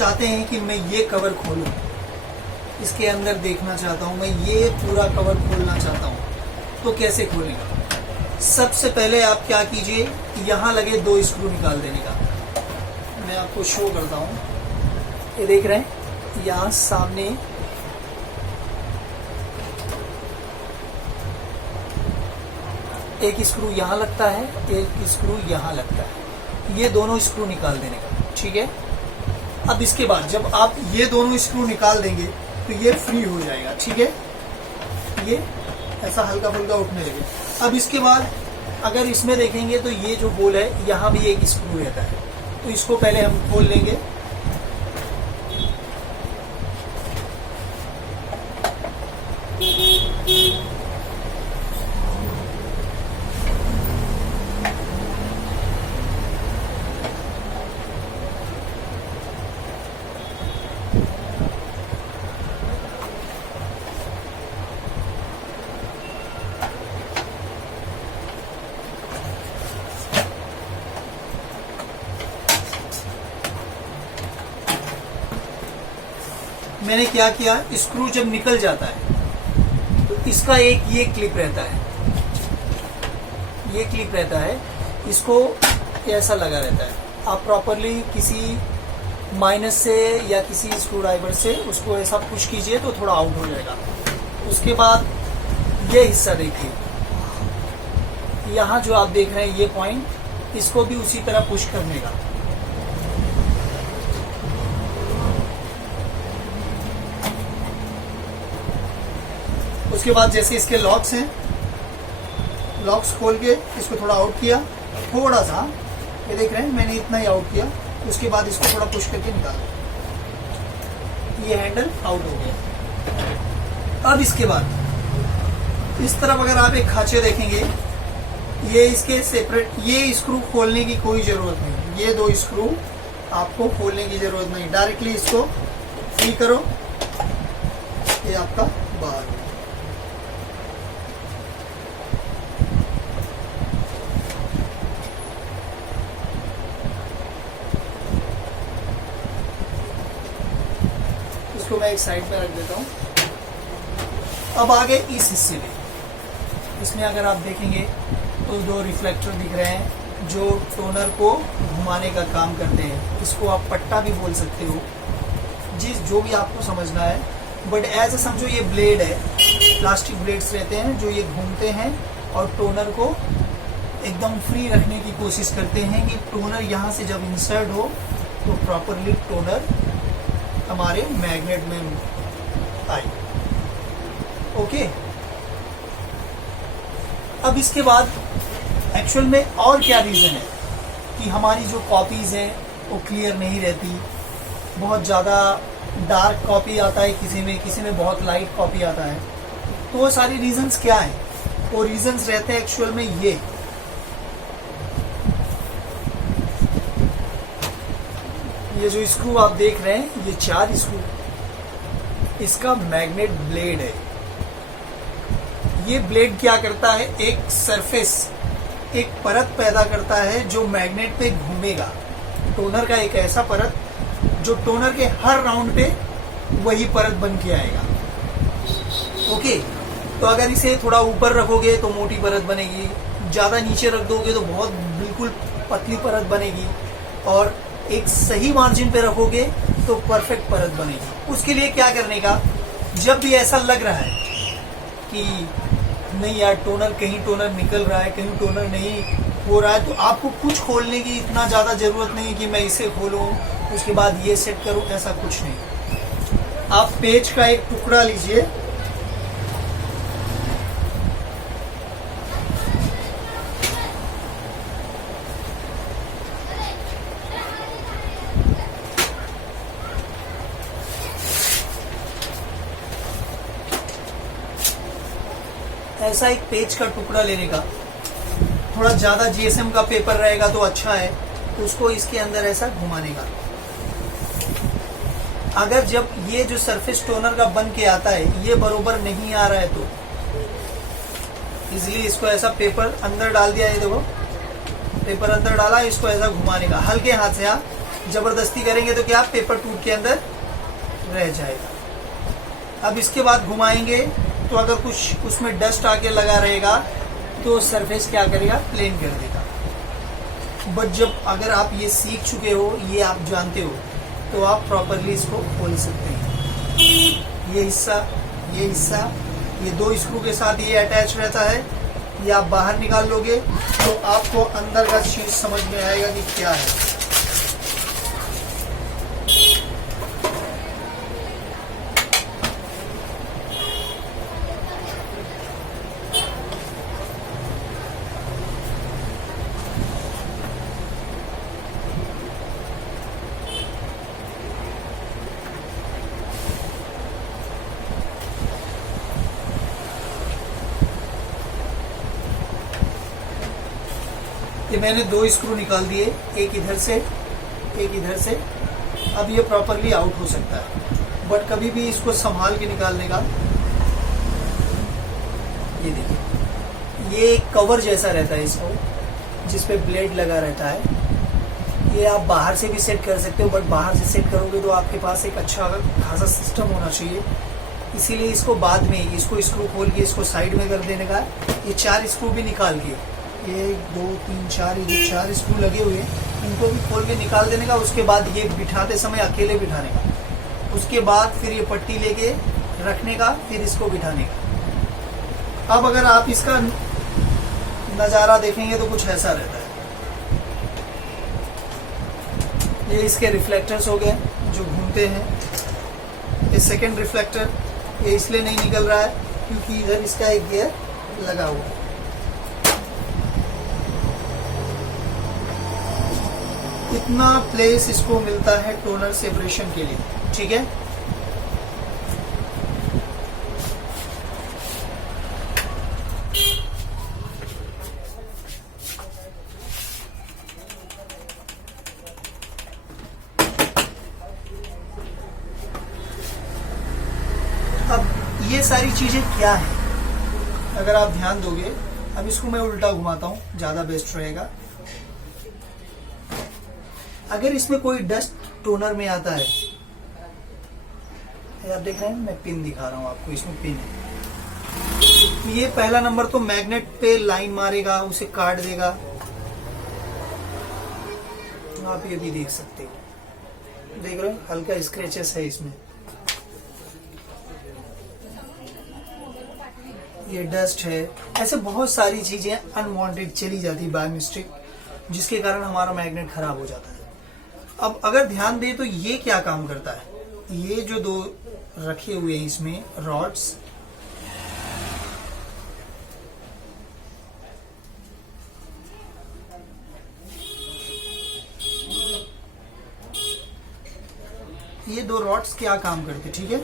चाहते हैं कि मैं ये कवर खोलूं, इसके अंदर देखना चाहता हूं, मैं ये पूरा कवर खोलना चाहता हूं, तो कैसे खोलेगा? सबसे पहले आप क्या कीजिए, यहाँ लगे 2 स्क्रू निकाल देने का। मैं आपको शो करता हूं, ये देख रहे हैं, यहाँ सामने एक स्क्रू यहाँ लगता है, एक स्क्रू यहाँ लगता है, ये दोनों स्क्रू निकाल देने का। ठीक है, अब इसके बाद जब आप ये दोनों स्क्रू निकाल देंगे तो ये फ्री हो जाएगा। ठीक है, ये ऐसा हल्का फुल्का उठने लगे। अब इसके बाद अगर इसमें देखेंगे तो ये जो होल है, यहाँ भी एक स्क्रू रहता है, तो इसको पहले हम खोल लेंगे। मैंने क्या किया, स्क्रू जब निकल जाता है तो इसका एक ये क्लिप रहता है, ये क्लिप रहता है, इसको ऐसा लगा रहता है। आप प्रॉपरली किसी माइनस से या किसी स्क्रू ड्राइवर से उसको ऐसा पुश कीजिए तो थोड़ा आउट हो जाएगा। उसके बाद ये हिस्सा देखिए, यहाँ जो आप देख रहे हैं ये पॉइंट, इसको भी उसी तरह पुश करने का। उसके बाद जैसे इसके लॉक्स हैं, लॉक्स खोल के इसको थोड़ा आउट किया, थोड़ा सा, ये देख रहे हैं मैंने इतना ही आउट किया। उसके बाद इसको थोड़ा पुश करके निकाला, ये हैंडल आउट हो गया। अब इसके बाद इस तरफ अगर आप एक खांचे देखेंगे, ये इसके सेपरेट, ये स्क्रू खोलने की कोई जरूरत नहीं, ये 2 स्क्रू आपको खोलने की जरूरत नहीं, डायरेक्टली इसको फ्री करो, ये आपका बाहर। इसको मैं एक साइड पे रख देता हूँ। अब आगे इस हिस्से में, इसमें अगर आप देखेंगे तो 2 रिफ्लेक्टर दिख रहे हैं जो टोनर को घुमाने का काम करते हैं। इसको आप पट्टा भी बोल सकते हो, जो भी आपको समझना है, बट एज समझो ये ब्लेड है, प्लास्टिक ब्लेड्स रहते हैं जो ये घूमते हैं और टोनर को एकदम फ्री रखने की कोशिश करते हैं कि टोनर यहाँ से जब इंसर्ट हो तो प्रॉपरली टोनर हमारे मैग्नेट में आए। ओके, अब इसके बाद एक्चुअल में और क्या रीजन है कि हमारी जो कॉपीज हैं वो क्लियर नहीं रहती, बहुत ज़्यादा डार्क कॉपी आता है किसी में बहुत लाइट कॉपी आता है। तो वो सारी रीजंस क्या है? वो रीजंस रहते हैं एक्चुअल में ये जो स्क्रू आप देख रहे हैं, ये 4 स्क्रू, इसका मैग्नेट ब्लेड है। ये ब्लेड क्या करता है, एक सरफेस, एक परत पैदा करता है जो मैग्नेट पे घूमेगा। टोनर का एक ऐसा परत जो टोनर के हर राउंड पे वही परत बन के आएगा। ओके, तो अगर इसे थोड़ा ऊपर रखोगे तो मोटी परत बनेगी, ज्यादा नीचे रख दोगे तो बहुत बिल्कुल पतली परत बनेगी, और एक सही मार्जिन पे रखोगे तो परफेक्ट परत बनेगी। उसके लिए क्या करने का, जब भी ऐसा लग रहा है कि नहीं यार कहीं टोनर निकल रहा है, कहीं टोनर नहीं हो रहा है, तो आपको कुछ खोलने की इतना ज़्यादा ज़रूरत नहीं कि मैं इसे खोलूं उसके बाद ये सेट करूं, ऐसा कुछ नहीं। आप पेज का एक टुकड़ा लीजिए, ऐसा एक पेज का टुकड़ा लेने का, थोड़ा ज्यादा जीएसएम का पेपर रहेगा तो अच्छा है, तो उसको इसके अंदर ऐसा घुमाने का। अगर जब ये जो सरफेस टोनर का बन के आता है ये बरोबर नहीं आ रहा है तो इजिली इसको ऐसा पेपर अंदर डाल दिया, ये देखो पेपर अंदर डाला, इसको ऐसा घुमाने का, हल्के हाथ से आप जबरदस्ती करेंगे तो क्या पेपर टूट के अंदर रह जाएगा। अब इसके बाद घुमाएंगे तो अगर कुछ उसमें डस्ट आके लगा रहेगा तो सरफेस क्या करेगा, प्लेन कर देगा। बट जब अगर आप ये सीख चुके हो, ये आप जानते हो, तो आप प्रॉपरली इसको खोल सकते हैं। ये हिस्सा ये 2 स्क्रू के साथ ये अटैच रहता है। ये आप बाहर निकाल लोगे तो आपको अंदर का चीज समझ में आएगा कि क्या है। ये मैंने 2 स्क्रू निकाल दिए, एक इधर से एक इधर से। अब ये प्रॉपरली आउट हो सकता है, बट कभी भी इसको संभाल के निकालने का। ये देखिए, ये कवर जैसा रहता है इसको, जिसपे ब्लेड लगा रहता है। ये आप बाहर से भी सेट कर सकते हो, बट बाहर से सेट करोगे तो आपके पास एक अच्छा खासा सिस्टम होना चाहिए। इसीलिए इसको बाद में इसको स्क्रू खोल के इसको साइड में कर देने का। ये 4 स्क्रू भी निकाल के, 1 2 3 4, ये जो 4 स्क्रू लगे हुए हैं इनको भी खोल के निकाल देने का। उसके बाद ये बिठाते समय अकेले बिठाने का। उसके बाद फिर ये पट्टी लेके रखने का, फिर इसको बिठाने का। अब अगर आप इसका नज़ारा देखेंगे तो कुछ ऐसा रहता है। ये इसके रिफ्लेक्टर्स हो गए जो घूमते हैं। ये सेकंड रिफ्लेक्टर, ये इसलिए नहीं निकल रहा है क्योंकि इधर इसका एक गियर लगा हुआ है। इतना प्लेस इसको मिलता है टोनर सेपरेशन के लिए, ठीक है। अब ये सारी चीजें क्या है, अगर आप ध्यान दोगे। अब इसको मैं उल्टा घुमाता हूं, ज्यादा बेस्ट रहेगा। अगर इसमें कोई डस्ट टोनर में आता है, आप देख रहे हैं, मैं पिन दिखा रहा हूं आपको, इसमें पिन है। ये पहला नंबर तो मैग्नेट पे लाइन मारेगा, उसे काट देगा। आप ये भी देख सकते हो, देख रहे हो हल्का स्क्रैचेस है इसमें। ये डस्ट है, ऐसे बहुत सारी चीजें अनवांटेड चली जाती बाय मिस्टेक, जिसके कारण हमारा मैग्नेट खराब हो जाता है। अब अगर ध्यान दें तो ये क्या काम करता है, ये जो 2 रखे हुए हैं इसमें रॉड्स, ये 2 रॉड्स क्या काम करते, ठीक है।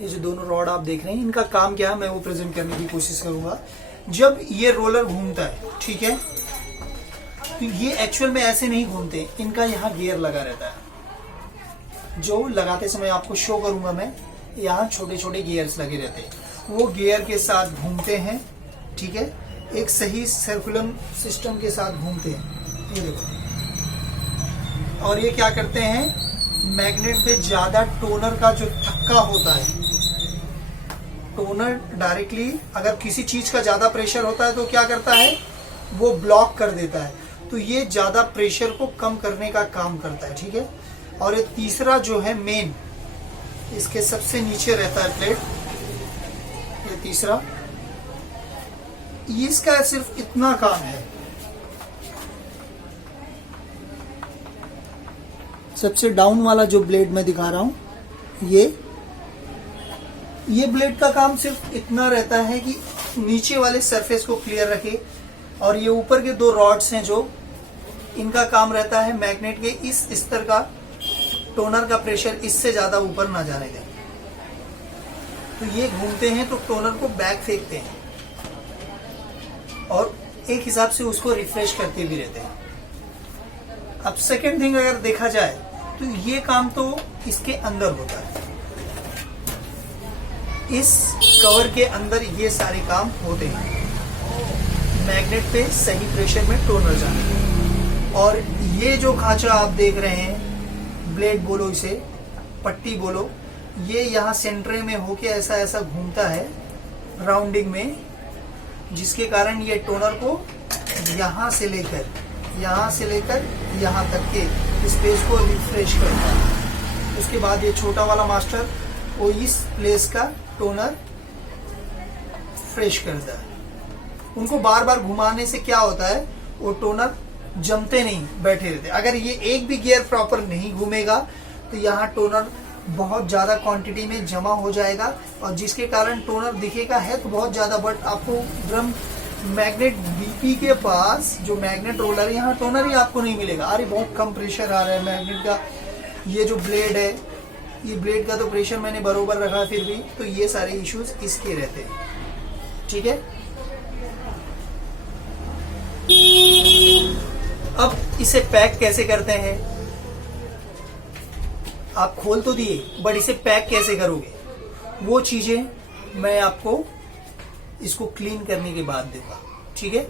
ये जो दोनों रॉड आप देख रहे हैं, इनका काम क्या है मैं वो प्रेजेंट करने की कोशिश करूंगा। जब ये रोलर घूमता है, ठीक है, तो ये एक्चुअल में ऐसे नहीं घूमते, इनका यहाँ गियर लगा रहता है, जो लगाते समय आपको शो करूंगा मैं। यहाँ छोटे छोटे गियर्स लगे रहते हैं, वो गियर के साथ घूमते हैं, ठीक है, एक सही सर्कुलर सिस्टम के साथ घूमते हैं। ये देखो, और ये क्या करते हैं, मैग्नेट पे ज्यादा टोनर का जो थक्का होता है, टोनर डायरेक्टली अगर किसी चीज का ज्यादा प्रेशर होता है तो क्या करता है, वो ब्लॉक कर देता है। तो ये ज्यादा प्रेशर को कम करने का काम करता है, ठीक है। और ये तीसरा जो है मेन, इसके सबसे नीचे रहता है प्लेट, ये तीसरा, इसका सिर्फ इतना काम है। सबसे डाउन वाला जो ब्लेड मैं दिखा रहा हूं, ये ब्लेड का काम सिर्फ इतना रहता है कि नीचे वाले सरफेस को क्लियर रखे। और ये ऊपर के 2 रॉड्स हैं जो, इनका काम रहता है मैग्नेट के इस स्तर का टोनर का प्रेशर इससे ज्यादा ऊपर ना जाने दें। तो ये घूमते हैं तो टोनर को बैक फेंकते हैं और एक हिसाब से उसको रिफ्रेश करते भी रहते हैं। अब सेकेंड थिंग अगर देखा जाए तो ये काम तो इसके अंदर होता है, इस कवर के अंदर ये सारे काम होते हैं। मैग्नेट पे सही प्रेशर में टोनर जाना। और ये जो खांचा आप देख रहे हैं, ब्लेड बोलो इसे, पट्टी बोलो, ये यहाँ सेंटर में होके ऐसा ऐसा घूमता है राउंडिंग में, जिसके कारण ये टोनर को यहाँ से लेकर यहाँ तक के स्पेस को रिफ्रेश करता है। उसके बाद ये छोटा वाला मास्टर वो इस प्लेस का टोनर फ्रेश करता है। उनको बार बार घुमाने से क्या होता है, वो टोनर जमते नहीं, बैठे रहते। अगर ये एक भी गियर प्रॉपर नहीं घूमेगा तो यहाँ टोनर बहुत ज्यादा क्वांटिटी में जमा हो जाएगा, और जिसके कारण टोनर दिखेगा है तो बहुत ज्यादा, बट आपको ड्रम मैग्नेट बीपी के पास जो मैग्नेट रोलर है, यहाँ टोनर ही आपको नहीं मिलेगा। अरे बहुत कम प्रेशर आ रहा है मैग्नेट का। ये जो ब्लेड है, ये ब्लेड का तो प्रेशर मैंने बरोबर रखा, फिर भी तो ये सारे इश्यूज इसके रहते हैं। ठीक है, अब इसे पैक कैसे करते हैं? आप खोल तो दिए, बट इसे पैक कैसे करोगे, वो चीजें मैं आपको इसको क्लीन करने के बाद दूंगा। ठीक है,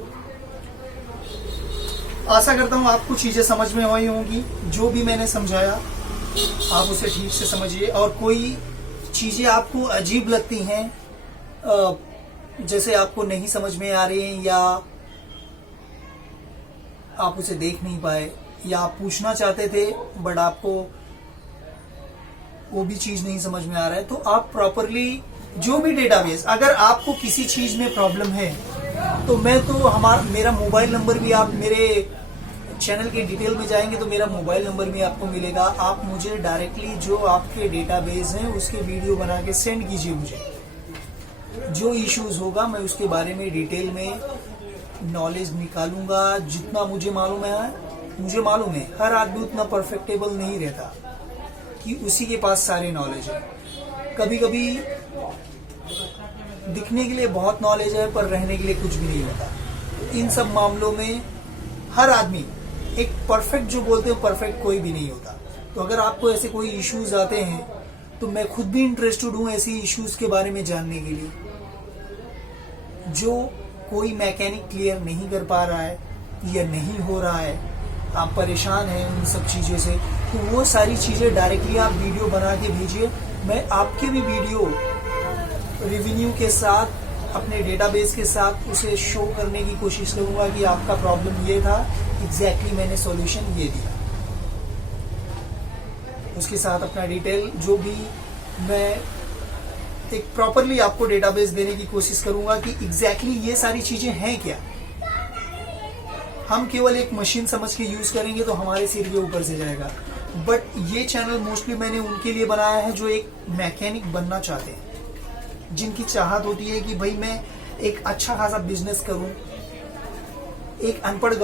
आशा करता हूं आपको चीजें समझ में आई होंगी। जो भी मैंने समझाया आप उसे ठीक से समझिए, और कोई चीजें आपको अजीब लगती हैं, जैसे आपको नहीं समझ में आ रही हैं, या आप उसे देख नहीं पाए, या आप पूछना चाहते थे बट आपको वो भी चीज नहीं समझ में आ रहा है, तो आप प्रॉपरली जो भी डेटाबेस, अगर आपको किसी चीज में प्रॉब्लम है तो मेरा मोबाइल नंबर भी, आप मेरे चैनल के डिटेल में जाएंगे तो मेरा मोबाइल नंबर भी आपको मिलेगा। आप मुझे डायरेक्टली जो आपके डेटाबेस हैं उसके वीडियो बना के सेंड कीजिए मुझे। जो इश्यूज होगा मैं उसके बारे में डिटेल में नॉलेज निकालूंगा, जितना मुझे मालूम है। हर आदमी उतना परफेक्टेबल नहीं रहता कि उसी के पास सारे नॉलेज है। कभी कभी दिखने के लिए बहुत नॉलेज है पर रहने के लिए कुछ भी नहीं होता। तो इन सब मामलों में हर आदमी एक परफेक्ट, जो बोलते हैं परफेक्ट कोई भी नहीं होता। तो अगर आपको ऐसे कोई इश्यूज आते हैं तो मैं खुद भी इंटरेस्टेड हूं ऐसी इश्यूज के बारे में जानने के लिए, जो कोई मैकेनिक क्लियर नहीं कर पा रहा है या नहीं हो रहा है, आप परेशान हैं उन सब चीज़ों से, तो वो सारी चीज़ें डायरेक्टली आप वीडियो बना के भेजिए। मैं आपके भी वीडियो रिव्यू के साथ, अपने डेटाबेस के साथ उसे शो करने की कोशिश करूंगा कि आपका प्रॉब्लम ये था, एग्जैक्टली मैंने सॉल्यूशन ये दिया। उसके साथ अपना डिटेल जो भी मैं एक प्रॉपरली आपको डेटाबेस देने की कोशिश करूंगा कि एग्जैक्टली ये सारी चीजें हैं क्या। हम केवल एक मशीन समझ के यूज करेंगे तो हमारे सिर के ऊपर से जाएगा। बट ये चैनल मोस्टली मैंने उनके लिए बनाया है जो एक मैकेनिक बनना चाहते हैं, जिनकी चाहत होती है कि भाई मैं एक अच्छा खासा बिजनेस करूं, एक अनपढ़